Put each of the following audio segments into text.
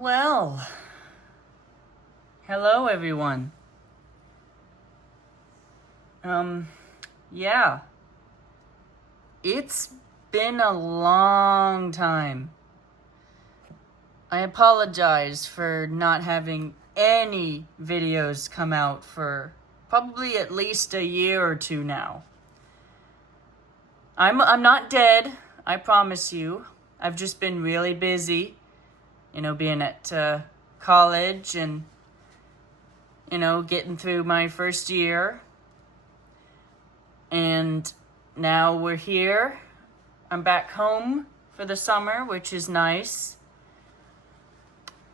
Well, hello everyone. Yeah. It's been a long time. I apologize for not having any videos come out for probably at least a year or two now. I'm not dead, I promise you. I've just been really busy, being at college and getting through my first year. And now we're here. I'm back home for the summer, which is nice.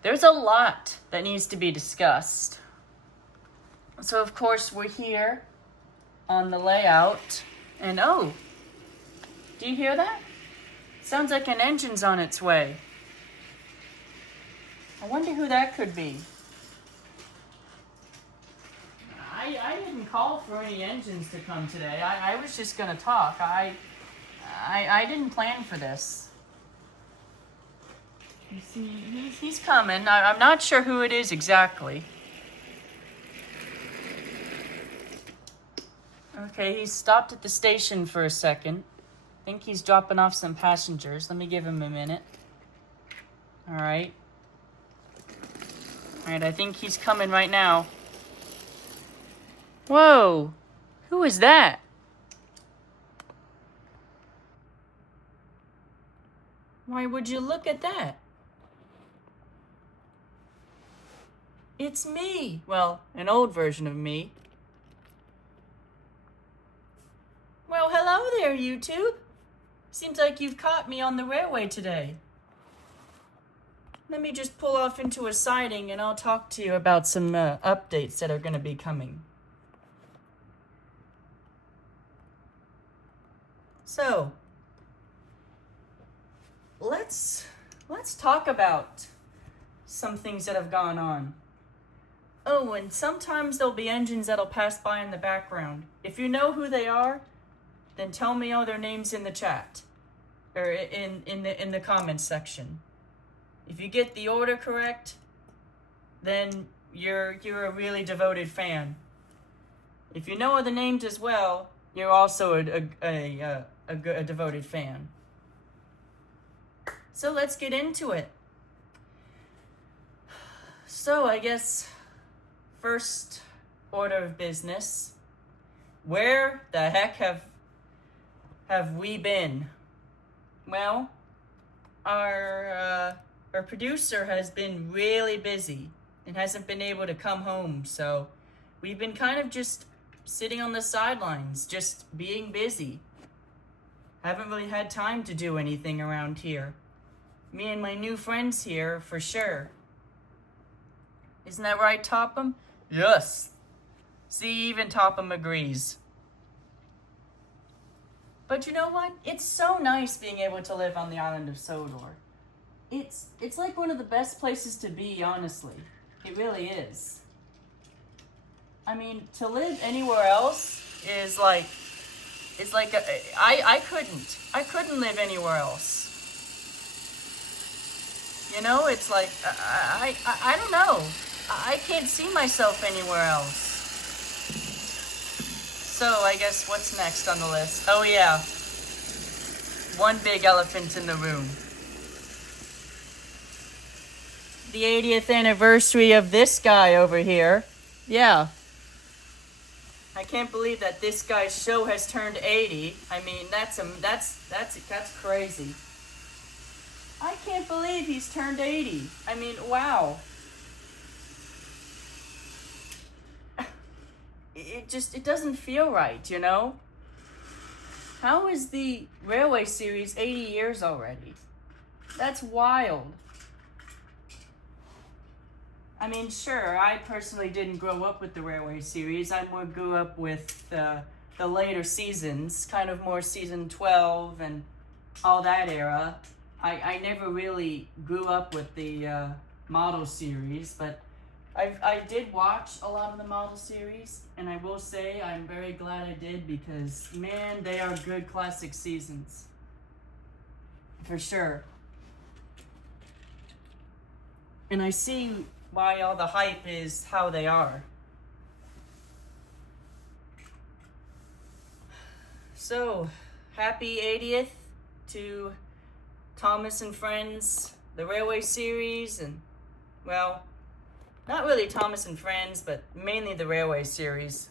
There's a lot that needs to be discussed. So, of course, we're here on the layout. And oh, do you hear that? Sounds like an engine's on its way. I wonder who that could be. I didn't call for any engines to come today. I was just gonna talk. I didn't plan for this. You see, he's coming. I'm not sure who it is exactly. Okay, he stopped at the station for a second. I think he's dropping off some passengers. Let me give him a minute. Alright, I think he's coming right now. Whoa! Who is that? Why would you look at that? It's me. Well, an old version of me. Well, hello there, YouTube. Seems like you've caught me on the railway today. Let me just pull off into a siding and I'll talk to you about some updates that are going to be coming. So, let's talk about some things that have gone on. Oh, and sometimes there'll be engines that'll pass by in the background. If you know who they are, then tell me all their names in the chat or in the comments section. If you get the order correct, then you're a really devoted fan. If you know the names as well, you're also a devoted fan. So let's get into it. So I guess first order of business, where the heck have we been? Well, our producer has been really busy and hasn't been able to come home, so we've been kind of just sitting on the sidelines, just being busy. Haven't really had time to do anything around here. Me and my new friends here, for sure. Isn't that right, Topham? Yes. See, even Topham agrees. But you know what? It's so nice being able to live on the island of Sodor. It's like one of the best places to be, honestly. It really is. I mean, to live anywhere else is like, I couldn't live anywhere else. You know, it's like, I don't know. I can't see myself anywhere else. So I guess what's next on the list? Oh yeah. One big elephant in the room. The 80th anniversary of this guy over here. Yeah. I can't believe that this guy's show has turned 80. I mean, that's crazy. I can't believe he's turned 80. I mean, wow. It doesn't feel right, you know? How is the Railway Series 80 years already? That's wild. I mean, sure, I personally didn't grow up with the Railway Series. I more grew up with the later seasons, kind of more season 12 and all that era. I never really grew up with the model series, but I did watch a lot of the model series, and I will say I'm very glad I did because, man, they are good classic seasons. For sure. And I see why all the hype is how they are. So, happy 80th to Thomas and Friends, the Railway series, and, well, not really Thomas and Friends, but mainly the Railway series.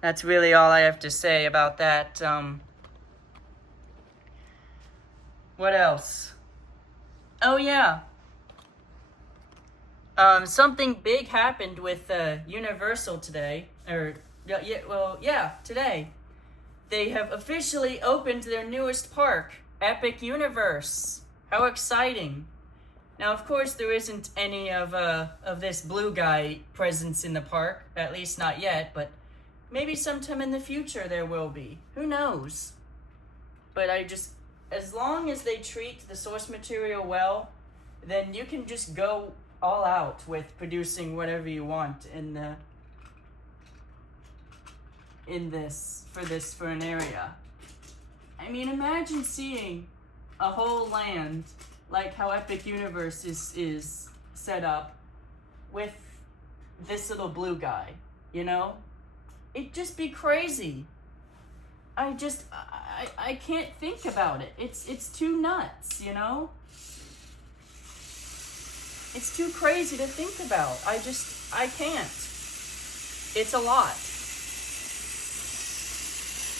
That's really all I have to say about that. What else? Oh, yeah. Something big happened with Universal today. Today. They have officially opened their newest park, Epic Universe. How exciting. Now, of course, there isn't any of this blue guy presence in the park, at least not yet, but maybe sometime in the future there will be. Who knows? But as long as they treat the source material well, then you can just go all out with producing whatever you want for an area. I mean, imagine seeing a whole land like how Epic Universe is set up with this little blue guy, you know? It'd just be crazy. I can't think about it. It's too nuts, you know? It's too crazy to think about. I can't. It's a lot.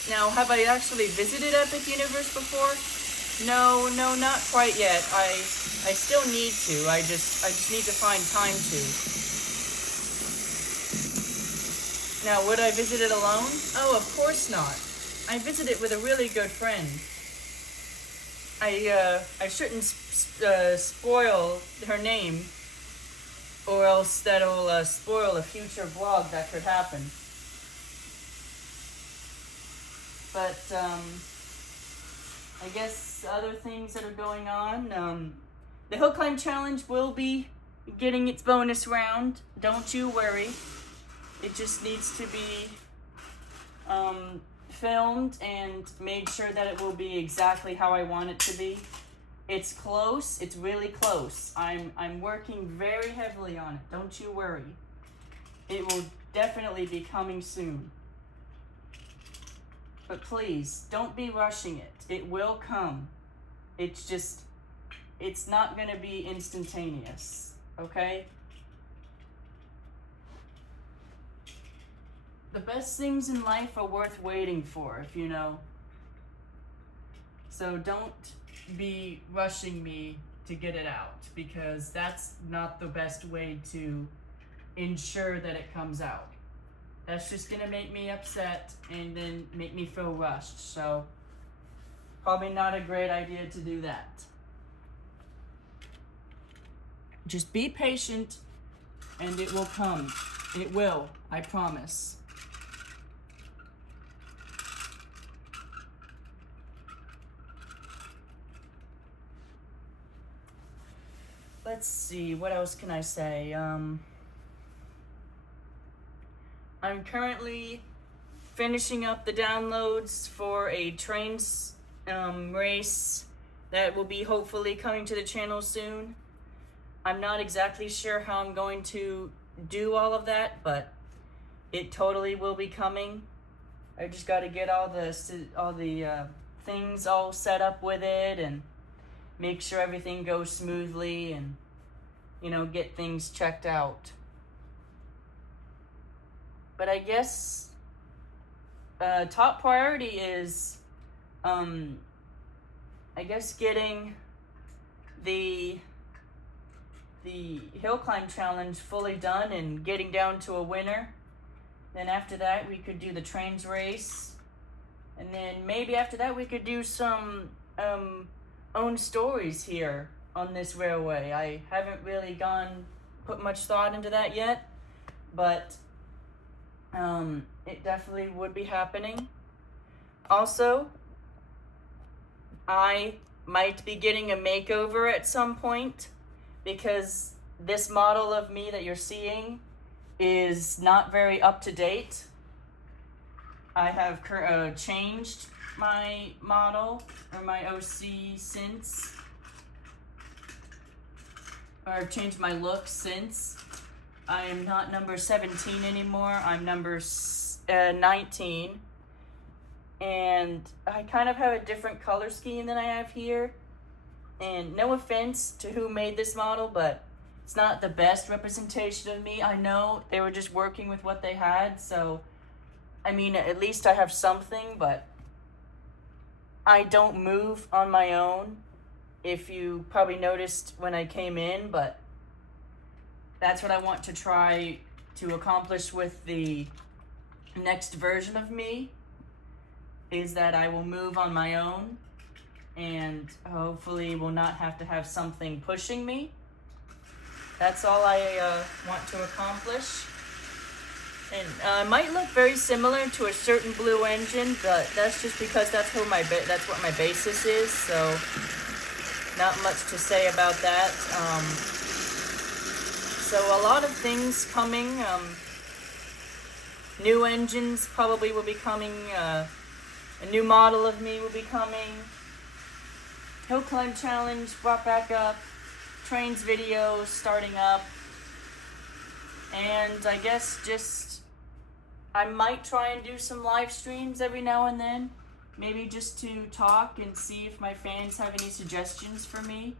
Now, have I actually visited Epic Universe before? No, not quite yet. I still need to. I just need to find time to. Now, would I visit it alone? Oh, of course not. I visited with a really good friend. I shouldn't spoil her name, or else that'll spoil a future vlog that could happen. But I guess other things that are going on. The Hill Climb Challenge will be getting its bonus round. Don't you worry. It just needs to be filmed and made sure that it will be exactly how I want it to be. It's close. It's really close. I'm working very heavily on it. Don't you worry. It will definitely be coming soon. But please, don't be rushing it. It will come. It's not going to be instantaneous, okay? The best things in life are worth waiting for, if you know. So don't be rushing me to get it out, because that's not the best way to ensure that it comes out. That's just gonna make me upset and then make me feel rushed. So probably not a great idea to do that. Just be patient and it will come. It will, I promise. Let's see, what else can I say? I'm currently finishing up the downloads for a trains race that will be hopefully coming to the channel soon. I'm not exactly sure how I'm going to do all of that, but it totally will be coming. I just got to get all the things all set up with it and make sure everything goes smoothly and, you know, get things checked out. But I guess top priority is, I guess, getting the Hill Climb Challenge fully done and getting down to a winner. Then after that, we could do the trains race. And then maybe after that, we could do some own stories here on this railway. I haven't really put much thought into that yet, but it definitely would be happening. Also, I might be getting a makeover at some point, because this model of me that you're seeing is not very up to date. I have changed my model or my OC since or I've changed my look since. I am not number 17 anymore. I'm number 19. And I kind of have a different color scheme than I have here. And no offense to who made this model, but it's not the best representation of me. I know they were just working with what they had, so I mean, at least I have something, but I don't move on my own. If you probably noticed when I came in, but that's what I want to try to accomplish with the next version of me, is that I will move on my own and hopefully will not have to have something pushing me. That's all I want to accomplish. And might look very similar to a certain Blue engine, but that's just because that's what my basis is. So not much to say about that. So a lot of things coming. New engines probably will be coming. A new model of me will be coming. Hill Climb Challenge brought back up. Trains videos starting up. And I guess just I might try and do some live streams every now and then. Maybe just to talk and see if my fans have any suggestions for me.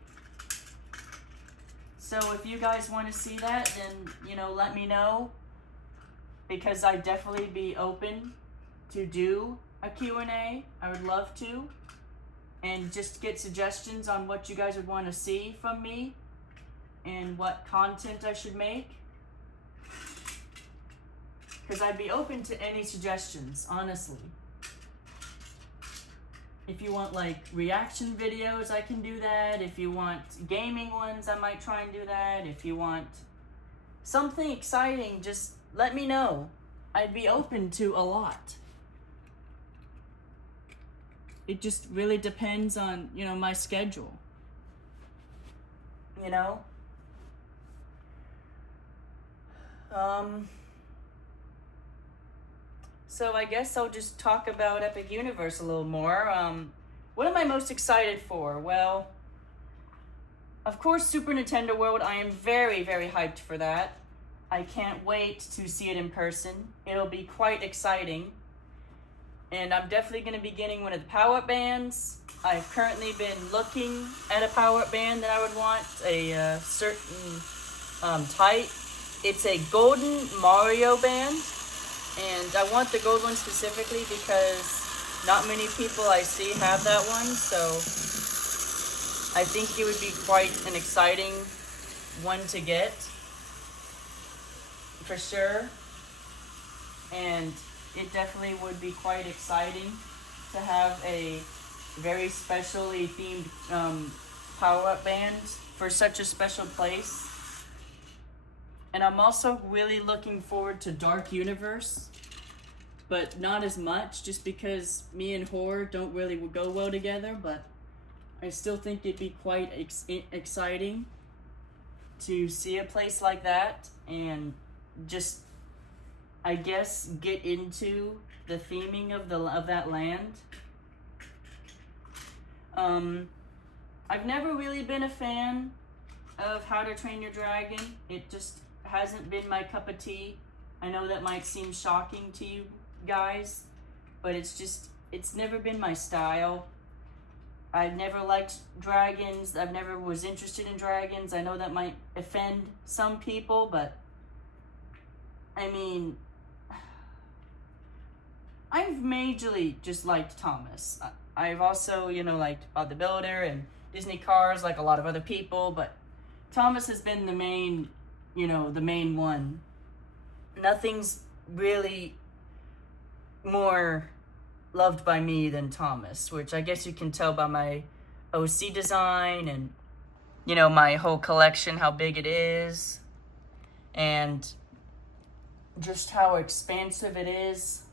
So if you guys want to see that, then, let me know. Because I'd definitely be open to do a Q&A. I would love to. And just get suggestions on what you guys would want to see from me. And what content I should make. Because I'd be open to any suggestions, honestly. If you want reaction videos, I can do that. If you want gaming ones, I might try and do that. If you want something exciting, just let me know. I'd be open to a lot. It just really depends on, my schedule. So I guess I'll just talk about Epic Universe a little more. What am I most excited for? Well, of course, Super Nintendo World. I am very, very hyped for that. I can't wait to see it in person. It'll be quite exciting. And I'm definitely going to be getting one of the power-up bands. I've currently been looking at a power-up band that I would want, a certain type. It's a golden Mario band. And I want the gold one specifically because not many people I see have that one, so I think it would be quite an exciting one to get, for sure. And it definitely would be quite exciting to have a very specially themed power-up band for such a special place. And I'm also really looking forward to Dark Universe, but not as much, just because me and horror don't really go well together, but I still think it'd be quite exciting to see a place like that and just, I guess, get into the theming of that land. I've never really been a fan of How to Train Your Dragon. It just hasn't been my cup of tea. I know that might seem shocking to you guys, but it's never been my style. I've never liked dragons. I've never was interested in dragons. I know that might offend some people, but I mean, I've majorly just liked Thomas. I've also, liked Bob the Builder and Disney Cars like a lot of other people, but Thomas has been the main one. Nothing's really more loved by me than Thomas, which I guess you can tell by my OC design and, my whole collection, how big it is, and just how expansive it is.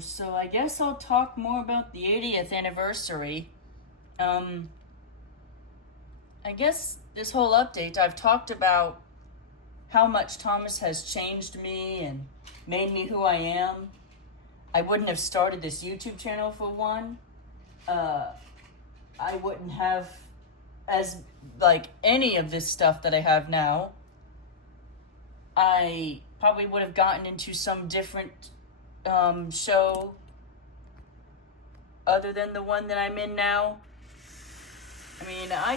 So I guess I'll talk more about the 80th anniversary. I guess this whole update, I've talked about how much Thomas has changed me and made me who I am. I wouldn't have started this YouTube channel for one. I wouldn't have as like any of this stuff that I have now. I probably would have gotten into some different show other than the one that I'm in now. I mean, I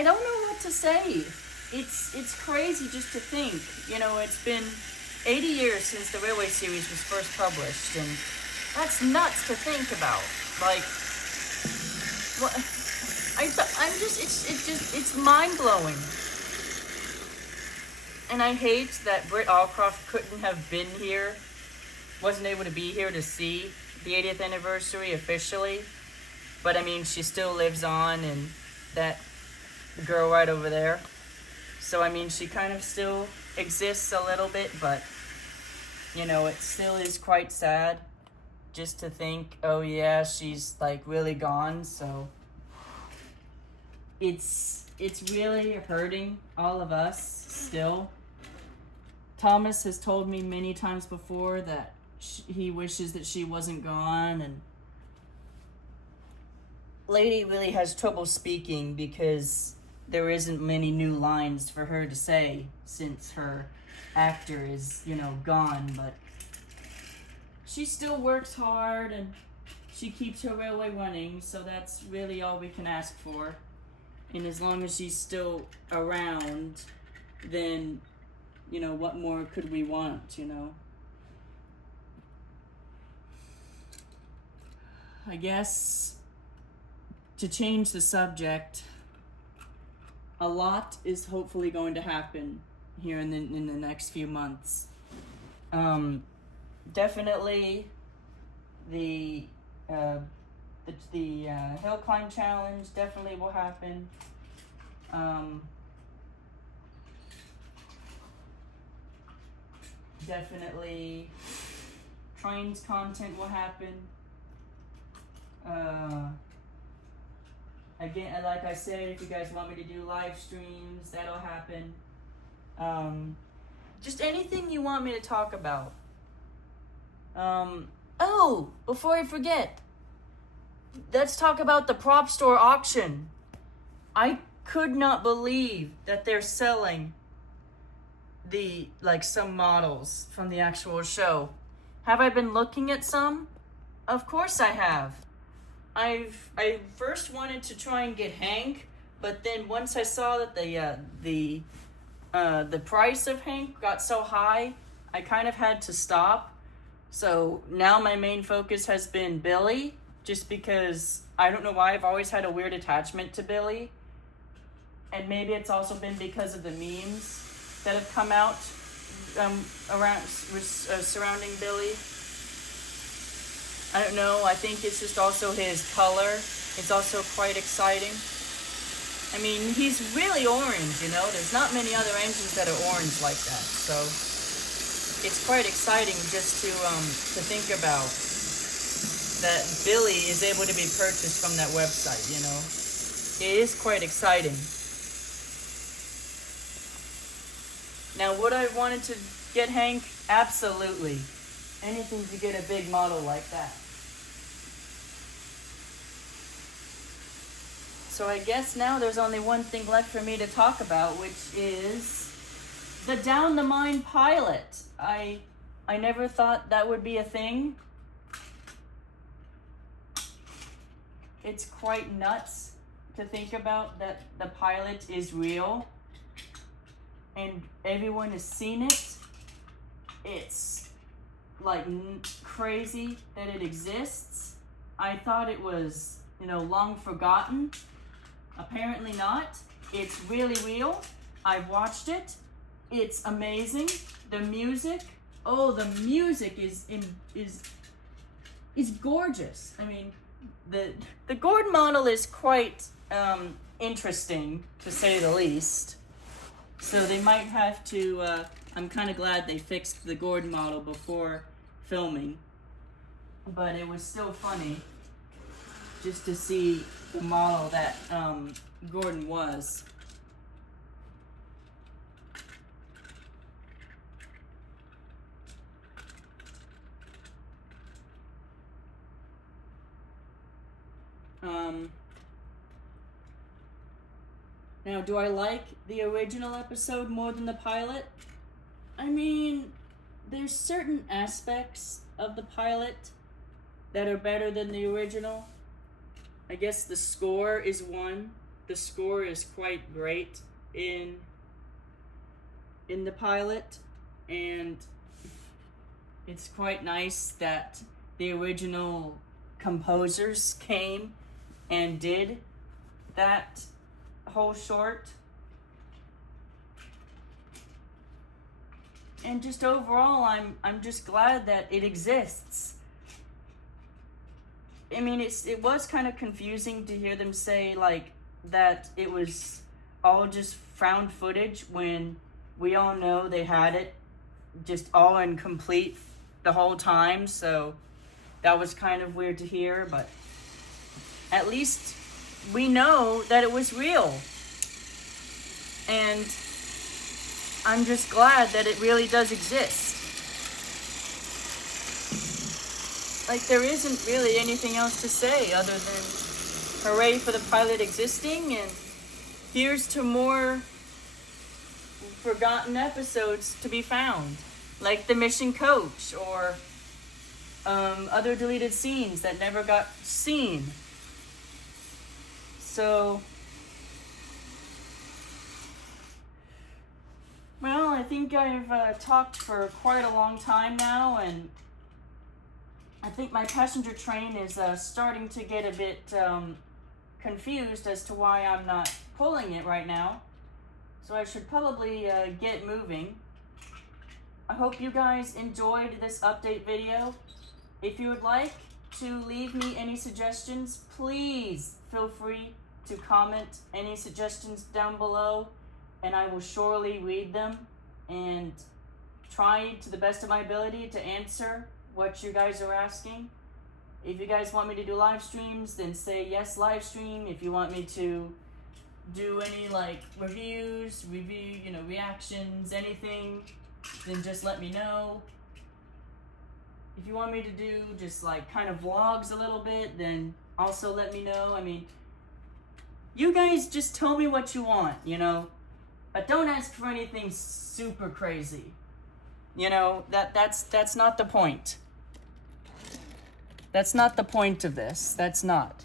don't know what to say. It's crazy just to think. You know, it's been 80 years since the Railway series was first published, and that's nuts to think about. Like, what? It's mind blowing. And I hate that Britt Allcroft couldn't have been here, wasn't able to be here to see the 80th anniversary officially. But I mean, she still lives on, and that girl right over there. So I mean, she kind of still exists a little bit, but you know, it still is quite sad just to think, oh yeah, she's like really gone. So it's really hurting all of us still. Thomas has told me many times before that he wishes that she wasn't gone, and Lady really has trouble speaking because there isn't many new lines for her to say since her actor is, you know, gone, but she still works hard and she keeps her railway running, so that's really all we can ask for. And as long as she's still around, then, you know, what more could we want, you know? I guess to change the subject, a lot is hopefully going to happen here in the next few months. Definitely the hill climb challenge definitely will happen. Definitely trains content will happen. Again, like I said, if you guys want me to do live streams, that'll happen. Just anything you want me to talk about. Oh, before I forget, let's talk about the prop store auction. I could not believe that they're selling some models from the actual show. Have I been looking at some? Of course I have. I first wanted to try and get Hank, but then once I saw that the price of Hank got so high, I kind of had to stop. So now my main focus has been Billy, just because I don't know why I've always had a weird attachment to Billy. And maybe it's also been because of the memes that have come out surrounding Billy. I don't know, I think it's just also his color. It's also quite exciting. I mean, he's really orange, you know? There's not many other engines that are orange like that. So it's quite exciting just to think about that Billy is able to be purchased from that website, you know? It is quite exciting. Now, would I wanted to get Hank? Absolutely. Anything to get a big model like that. So I guess now there's only one thing left for me to talk about, which is the Down the Mine pilot. I never thought that would be a thing. It's quite nuts to think about that the pilot is real and everyone has seen it. It's like crazy that it exists. I thought it was, you know, long forgotten. Apparently not. It's really real. I've watched it. It's amazing. The music, the music is gorgeous. I mean, the Gord model is quite interesting, to say the least. So they might have to, I'm kind of glad they fixed the Gord model before filming. But it was still funny just to see the model that Gordon was. Now, do I like the original episode more than the pilot? I mean, there's certain aspects of the pilot that are better than the original. I guess the score is one. The score is quite great in the pilot, and it's quite nice that the original composers came and did that whole short. And just overall, I'm just glad that it exists. I mean, it was kind of confusing to hear them say like that it was all just found footage when we all know they had it just all incomplete the whole time. So that was kind of weird to hear, but at least we know that it was real. And I'm just glad that it really does exist. Like, there isn't really anything else to say other than hooray for the pilot existing, and here's to more forgotten episodes to be found, like the Mission Coach, or other deleted scenes that never got seen. So, well, I think I've talked for quite a long time now, and I think my passenger train is starting to get a bit confused as to why I'm not pulling it right now. So I should probably get moving. I hope you guys enjoyed this update video. If you would like to leave me any suggestions, please feel free to comment any suggestions down below, and I will surely read them and try to the best of my ability to answer what you guys are asking. If you guys want me to do live streams, then say yes, live stream. If you want me to do any like reactions, anything, then just let me know. If you want me to do just like kind of vlogs a little bit, then also let me know. I mean, you guys just tell me what you want, but don't ask for anything super crazy. That's not the point. That's not the point of this. That's not.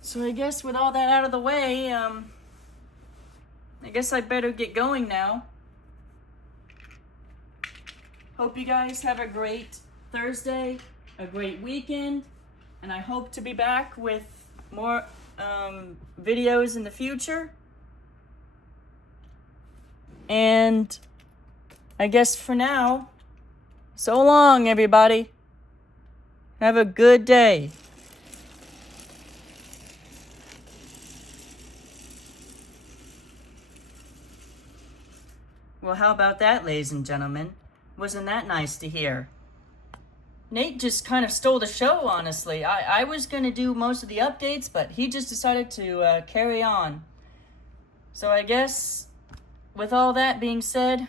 So I guess with all that out of the way, I guess I better get going now. Hope you guys have a great Thursday, a great weekend, and I hope to be back with more videos in the future. And I guess for now, so long, everybody. Have a good day. Well, how about that, ladies and gentlemen? Wasn't that nice to hear? Nate just kind of stole the show, honestly. I was going to do most of the updates, but he just decided to carry on. So I guess, with all that being said,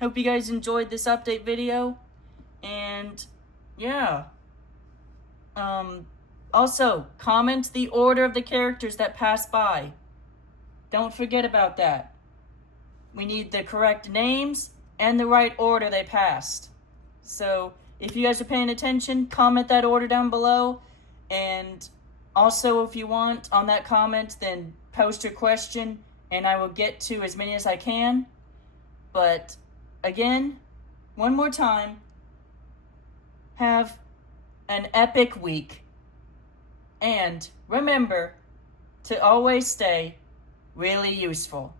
hope you guys enjoyed this update video. And, yeah. Also, comment the order of the characters that pass by. Don't forget about that. We need the correct names and the right order they passed. So, if you guys are paying attention, comment that order down below. And also, if you want, on that comment, then post your question, and I will get to as many as I can. But, again, one more time, have an epic week. And remember to always stay really useful.